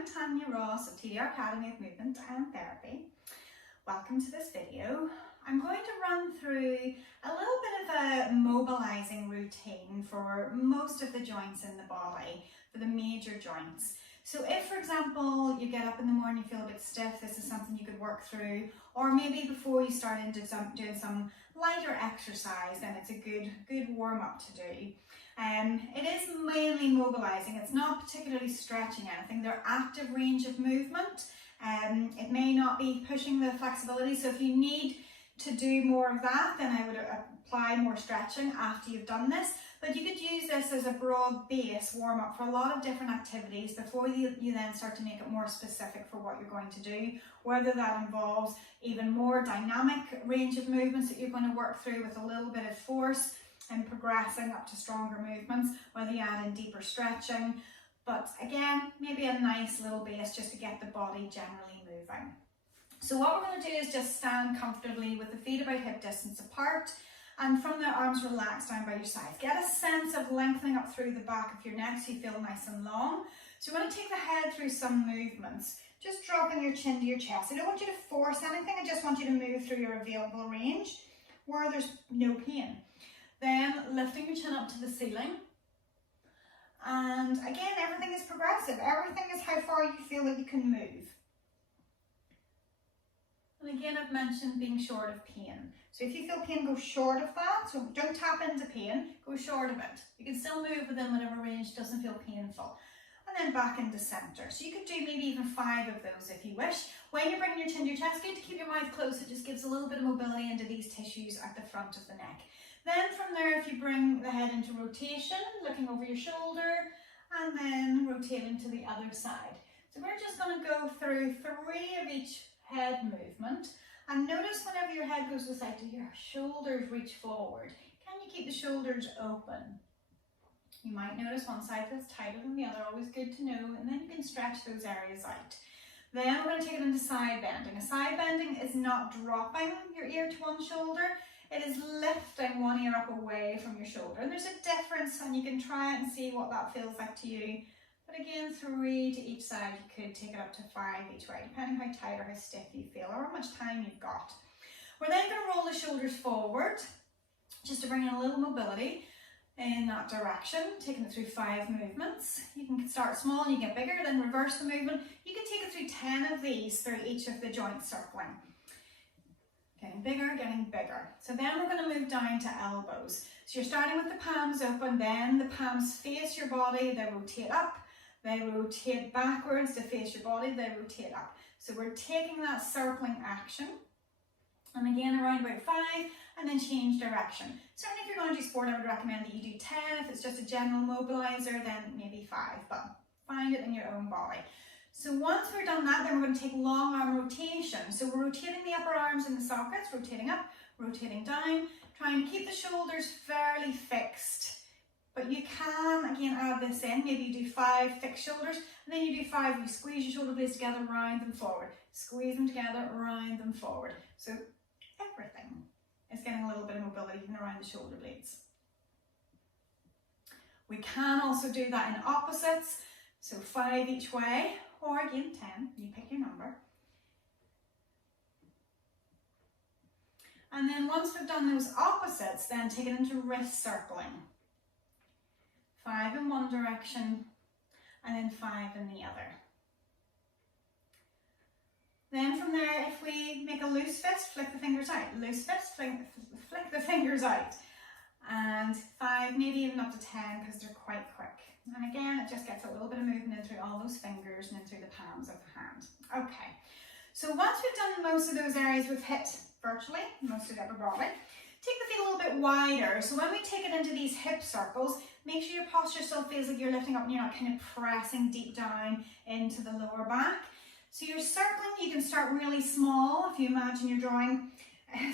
I'm Tanya Ross of TDR Academy of Movement and Therapy. Welcome to this video. I'm going to run through a little bit of a mobilizing routine for most of the joints in the body, for the major joints. So if, for example, you get up in the morning, you feel a bit stiff, this is something you could work through, or maybe before you start into doing some lighter exercise, then it's a good warm-up to do. It is mainly mobilizing, it's not particularly stretching anything, they're active range of movement. It may not be pushing the flexibility, so if you need to do more of that, then I would apply more stretching after you've done this. But you could use this as a broad base warm-up for a lot of different activities before you then start to make it more specific for what you're going to do, whether that involves even more dynamic range of movements that you're going to work through with a little bit of force and progressing up to stronger movements, whether you add in deeper stretching. But again, maybe a nice little base just to get the body generally moving. So what we're going to do is just stand comfortably with the feet about hip distance apart, and from there, arms relaxed down by your sides. Get a sense of lengthening up through the back of your neck so you feel nice and long. So we're going to take the head through some movements, just dropping your chin to your chest. I don't want you to force anything, I just want you to move through your available range where there's no pain. Then lifting your chin up to the ceiling. And again, everything is progressive. Everything is how far you feel that you can move. And again, I've mentioned being short of pain. So if you feel pain, go short of that. So don't tap into pain, go short of it. You can still move within whatever range doesn't feel painful. And then back into center. So you could do maybe even 5 of those if you wish. When you're bringing your chin to your chest, good to keep your mouth closed. It just gives a little bit of mobility into these tissues at the front of the neck. Then from there, if you bring the head into rotation, looking over your shoulder, and then rotating to the other side. So we're just going to go through 3 of each head movement. And notice whenever your head goes to the side, do your shoulders reach forward? Can you keep the shoulders open? You might notice one side feels tighter than the other, always good to know, and then you can stretch those areas out. Then we're going to take it into side bending. A side bending is not dropping your ear to one shoulder, it is lifting one ear up away from your shoulder. And there's a difference, and you can try it and see what that feels like to you. But again, 3 to each side, you could take it up to 5 each way, depending how tight or how stiff you feel, or how much time you've got. We're then going to roll the shoulders forward, just to bring in a little mobility in that direction, taking it through 5 movements. You can start small and you get bigger, then reverse the movement. You can take it through 10 of these through each of the joints circling. Getting bigger. So then we're going to move down to elbows. So you're starting with the palms open, then the palms face your body, they rotate up, they rotate backwards to face your body, they rotate up. So we're taking that circling action, and again around about 5, and then change direction. Certainly if you're going to do sport, I would recommend that you do 10. If it's just a general mobilizer, then maybe 5, but find it in your own body. So once we're done that, then we're going to take long arm rotation. So we're rotating the upper arms in the sockets, rotating up, rotating down, trying to keep the shoulders fairly fixed. But you can, again, add this in. Maybe you do 5 fixed shoulders, and then you do 5, you squeeze your shoulder blades together, round them forward. Squeeze them together, round them forward. So everything is getting a little bit of mobility in around the shoulder blades. We can also do that in opposites. So 5 each way, or again 10, you pick your number. And then once we've done those opposites, then take it into wrist circling. 5 in one direction, and then 5 in the other. Then from there, if we make a loose fist, flick the fingers out. Loose fist, flick the fingers out. And 5, maybe even up to 10, because they're quite quick. And again, it just gets a little bit of movement in through all those fingers and in through the palms of the hand. Okay, so once we've done most of those areas we've hit virtually, most of the upper body, take the feet a little bit wider. So when we take it into these hip circles, make sure your posture still feels like you're lifting up and you're not kind of pressing deep down into the lower back. So you're circling, you can start really small. If you imagine you're drawing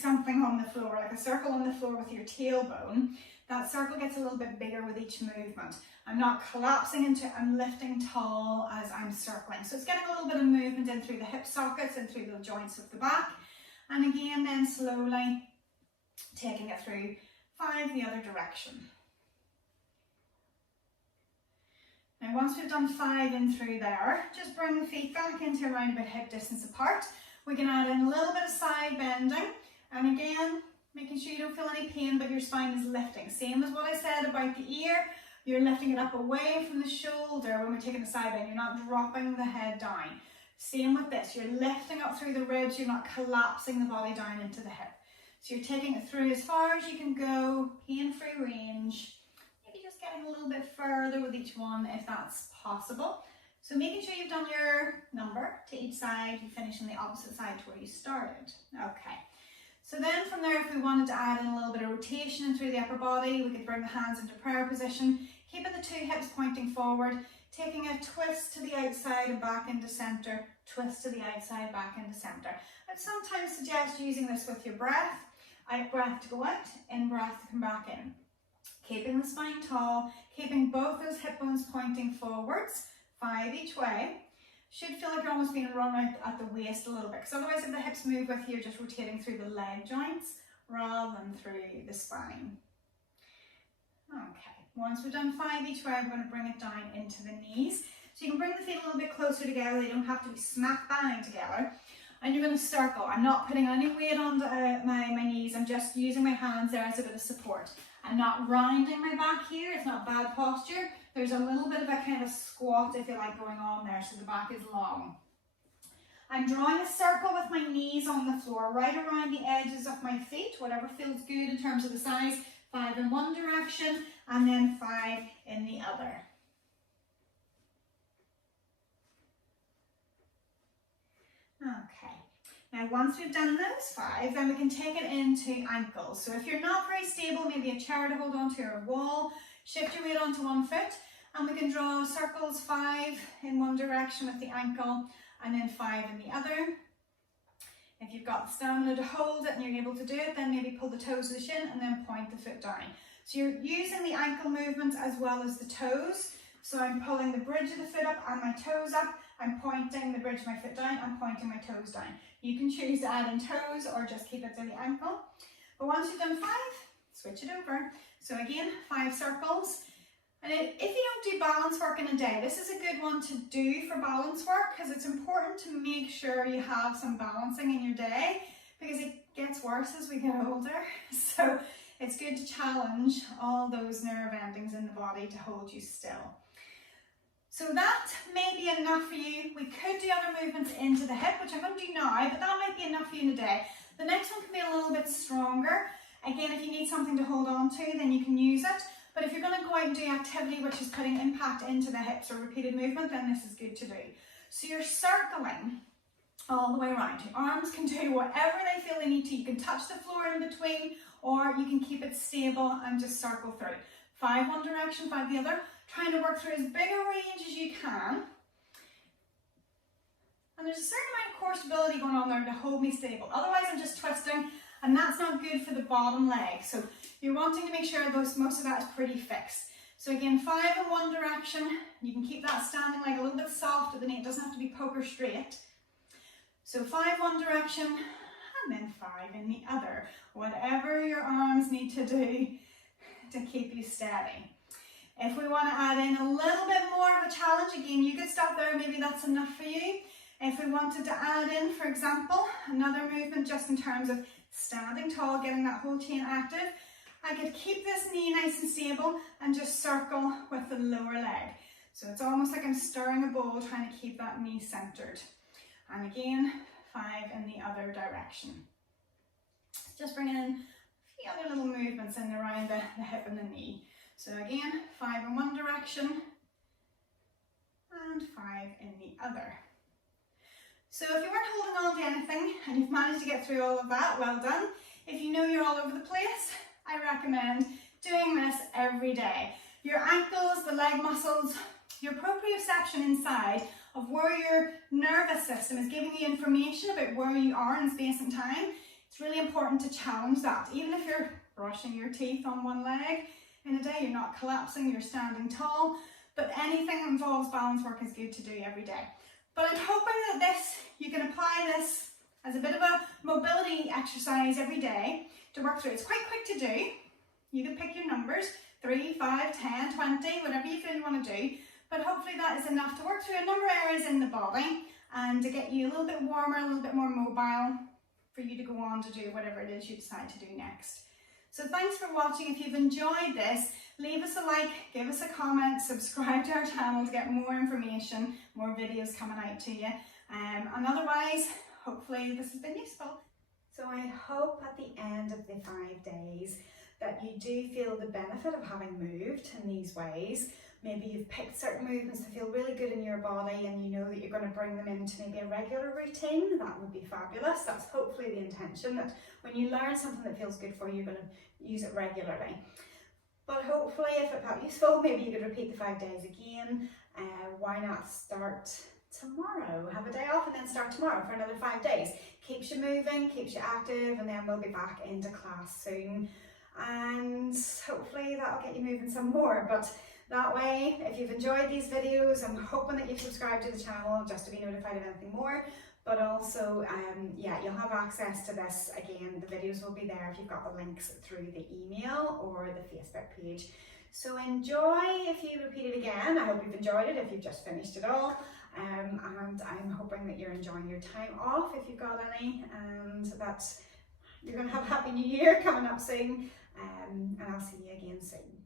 something on the floor, like a circle on the floor with your tailbone, that circle gets a little bit bigger with each movement. I'm not collapsing into it, I'm lifting tall as I'm circling. So it's getting a little bit of movement in through the hip sockets and through the joints of the back. And again, then slowly taking it through 5 the other direction. Now once we've done 5 in through there, just bring the feet back into around about hip distance apart. We can add in a little bit of side bending, and again, making sure you don't feel any pain, but your spine is lifting. Same as what I said about the ear, you're lifting it up away from the shoulder when we're taking the side bend, you're not dropping the head down. Same with this, you're lifting up through the ribs, you're not collapsing the body down into the hip. So you're taking it through as far as you can go, pain-free range. Maybe just getting a little bit further with each one if that's possible. So making sure you've done your number to each side, you finish on the opposite side to where you started. Okay. So then from there, if we wanted to add in a little bit of rotation in through the upper body, we could bring the hands into prayer position, keeping the 2 hips pointing forward, taking a twist to the outside and back into center, twist to the outside, back into center. I'd sometimes suggest using this with your breath. Out breath to go out, in breath to come back in. Keeping the spine tall, keeping both those hip bones pointing forwards, 5 each way. Should feel like you're almost being run out at the waist a little bit, because otherwise if the hips move with you, you're just rotating through the leg joints rather than through the spine. Okay, once we've done 5 each way, we're going to bring it down into the knees. So you can bring the feet a little bit closer together, they don't have to be smack bang together. And you're going to circle. I'm not putting any weight on my knees, I'm just using my hands there as a bit of support. I'm not rounding my back here, it's not bad posture. There's a little bit of a kind of squat, if you like, going on there, so the back is long. I'm drawing a circle with my knees on the floor, right around the edges of my feet, whatever feels good in terms of the size. 5 in one direction, and then 5 in the other. Okay, now once we've done those 5, then we can take it into ankles. So if you're not very stable, maybe a chair to hold onto or a wall, shift your weight onto one foot, and we can draw circles, 5 in one direction with the ankle, and then 5 in the other. If you've got the stamina to hold it and you're able to do it, then maybe pull the toes to the shin and then point the foot down. So you're using the ankle movements as well as the toes. So I'm pulling the bridge of the foot up and my toes up. I'm pointing the bridge of my foot down, I'm pointing my toes down. You can choose to add in toes or just keep it to the ankle. But once you've done 5, switch it over. So again, 5 circles. And if you don't do balance work in a day, this is a good one to do for balance work, because it's important to make sure you have some balancing in your day, because it gets worse as we get older. So it's good to challenge all those nerve endings in the body to hold you still. So that may be enough for you. We could do other movements into the hip, which I'm going to do now, but that might be enough for you in a day. The next one can be a little bit stronger. Again, if you need something to hold on to, then you can use it. But if you're going to go out and do activity which is putting impact into the hips or repeated movement, then this is good to do. So you're circling all the way around. Your arms can do whatever they feel they need to. You can touch the floor in between, or you can keep it stable and just circle through. 5 one direction, 5 the other. Trying to work through as big a range as you can. And there's a certain amount of core stability going on there to hold me stable. Otherwise I'm just twisting, and that's not good for the bottom leg. So you're wanting to make sure most of that is pretty fixed. So again, 5 in one direction. You can keep that standing leg a little bit soft at the knee. It doesn't have to be poker straight. So 5 one direction, and then 5 in the other. Whatever your arms need to do to keep you steady. If we want to add in a little bit more of a challenge, again, you could stop there, maybe that's enough for you. If we wanted to add in, for example, another movement just in terms of standing tall, getting that whole chain active, I could keep this knee nice and stable and just circle with the lower leg. So it's almost like I'm stirring a bowl, trying to keep that knee centered. And again, 5 in the other direction. Just bringing in a few other little movements in around the hip and the knee. So again, 5 in one direction and 5 in the other. So if you weren't holding on to anything and you've managed to get through all of that, well done. If you know you're all over the place, I recommend doing this every day. Your ankles, the leg muscles, your proprioception inside of where your nervous system is giving you information about where you are in space and time. It's really important to challenge that. Even if you're brushing your teeth on one leg in a day, you're not collapsing, you're standing tall, but anything that involves balance work is good to do every day. But I'm hoping that you can apply this as a bit of a mobility exercise every day to work through. It's quite quick to do. You can pick your numbers, 3, 5, 10, 20, whatever you feel you want to do. But hopefully that is enough to work through a number of areas in the body and to get you a little bit warmer, a little bit more mobile for you to go on to do whatever it is you decide to do next. So thanks for watching. If you've enjoyed this, leave us a like, give us a comment, subscribe to our channel to get more information, more videos coming out to you. And otherwise, hopefully this has been useful. So I hope at the end of the 5 days that you do feel the benefit of having moved in these ways. Maybe you've picked certain movements that feel really good in your body and you know that you're going to bring them into maybe a regular routine. That would be fabulous. That's hopefully the intention, that when you learn something that feels good for you, you're going to use it regularly. But hopefully if it felt useful, maybe you could repeat the 5 days again. Why not start tomorrow? Have a day off and then start tomorrow for another 5 days. Keeps you moving, keeps you active, and then we'll be back into class soon. And hopefully that'll get you moving some more. But that way, if you've enjoyed these videos, I'm hoping that you've subscribed to the channel just to be notified of anything more. But also, yeah, you'll have access to this again. The videos will be there if you've got the links through the email or the Facebook page. So enjoy if you repeat it again. I hope you've enjoyed it if you've just finished it all. And I'm hoping that you're enjoying your time off if you've got any, and that you're going to have a happy new year coming up soon. And I'll see you again soon.